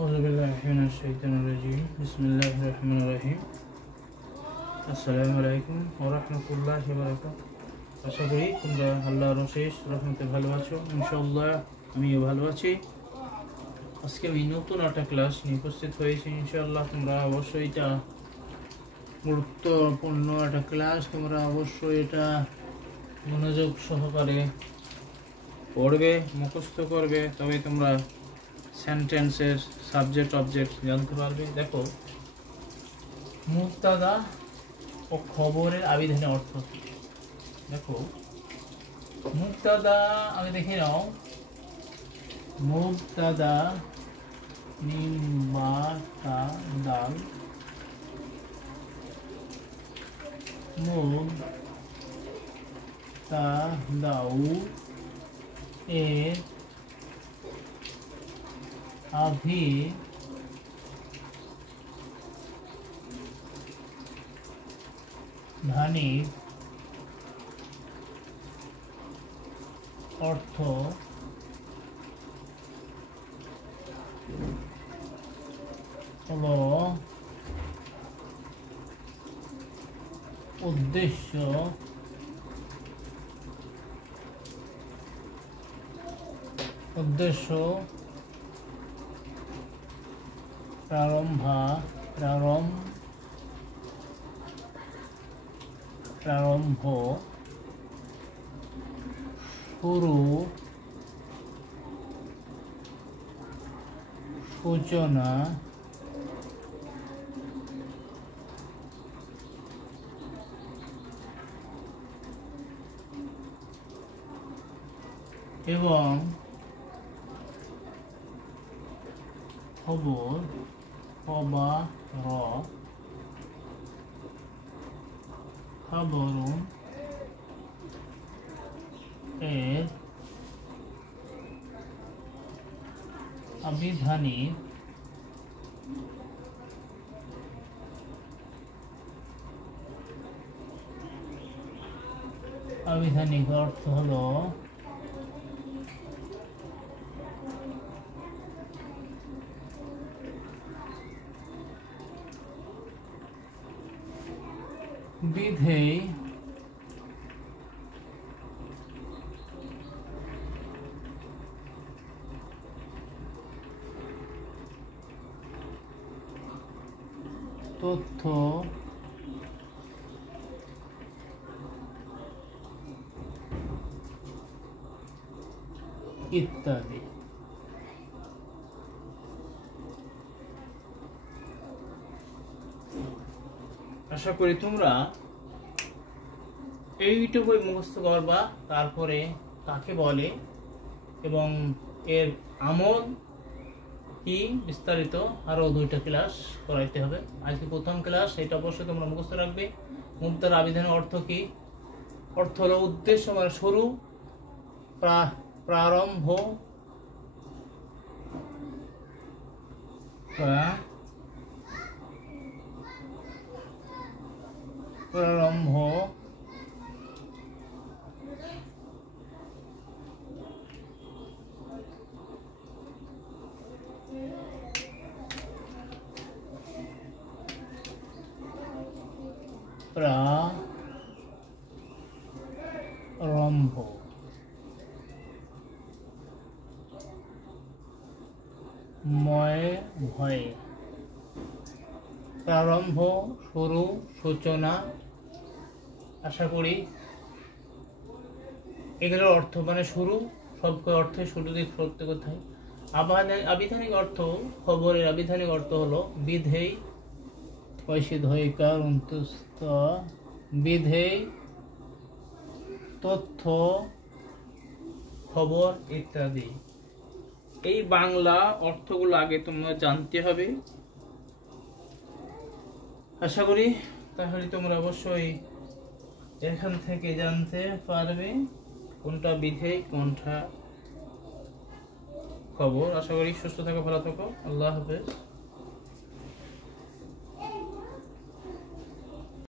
बिस्मिल्लाहिर्रहमानिर्रहीम। अस्सलामु आलाइकुम ওয়া রাহমাতুল্লাহি ওয়া বারাকাতুহু। আশা করি তোমরা আল্লাহর অশেষ রহমতে ভালো আছো। ইনশাআল্লাহ আমিও ভালো আছি। আজকে আমি নতুন একটা ক্লাস নিয়ে উপস্থিত হয়েছি। ইনশাআল্লাহ তোমরা অবশ্যই এটা গুরুত্বপূর্ণ একটা ক্লাস, তোমরা অবশ্যই এটা মনোযোগ সহকারে পড়বে, মুখস্থ করবে, তবে তোমরা সেন্টেন্সের সাবজেক্ট অবজেক্ট জানতে পারবে। দেখো, মুবতাদা ও খবরের আবিধানিক অর্থ কি? দেখো, মুবতাদা আগে দেখে নাও। মুবতাদা নিম্বাতাদাল মুবতাদাউ এর আভিধানিক অর্থ হলো উদ্দেশ্য, প্রারম্ভ, শুরু, সূচনা, এবং খবর, খবরুন এর আবিধানিক অর্থ হলো বিধেয়, তথ্য, ইত্যাদি। আশা করি তোমরা এইটুকুই মুখস্থ করবা। তারপরে কাকে বলে এবং এর আমল কি বিস্তারিত আরো 2টা ক্লাস করাইতে হবে। আজকে প্রথম ক্লাস, এটা অবশ্যই তোমরা মুখস্থ রাখবে। মুবতাদার আবিধানিক অর্থ কি? অর্থ হলো উদ্দেশ্য, মানে শুরু, প্রারম্ভ, প্রারম্ভ, ভয়ে, প্রারম্ভ, শুরু, সূচনা। আশা করি এগুলোর অর্থ মানে শুরু, সব অর্থে শুরু দিক সত্য কথাই। আবিধানিক অর্থ, খবরের আবিধানিক অর্থ হলো বিধেয়, বিধেয়, তথ্য, খবর ইত্যাদি। এই বাংলা অর্থগুলো আগে তোমরা জানতে হবে। আশা করি তাহলে তোমরা অবশ্যই এখান থেকে জানতে পারবে কোনটা বিধেয়, কোনটা খবর। আশা করি সুস্থ থাকো, ভালো থাকো। আল্লাহ হাফেজ।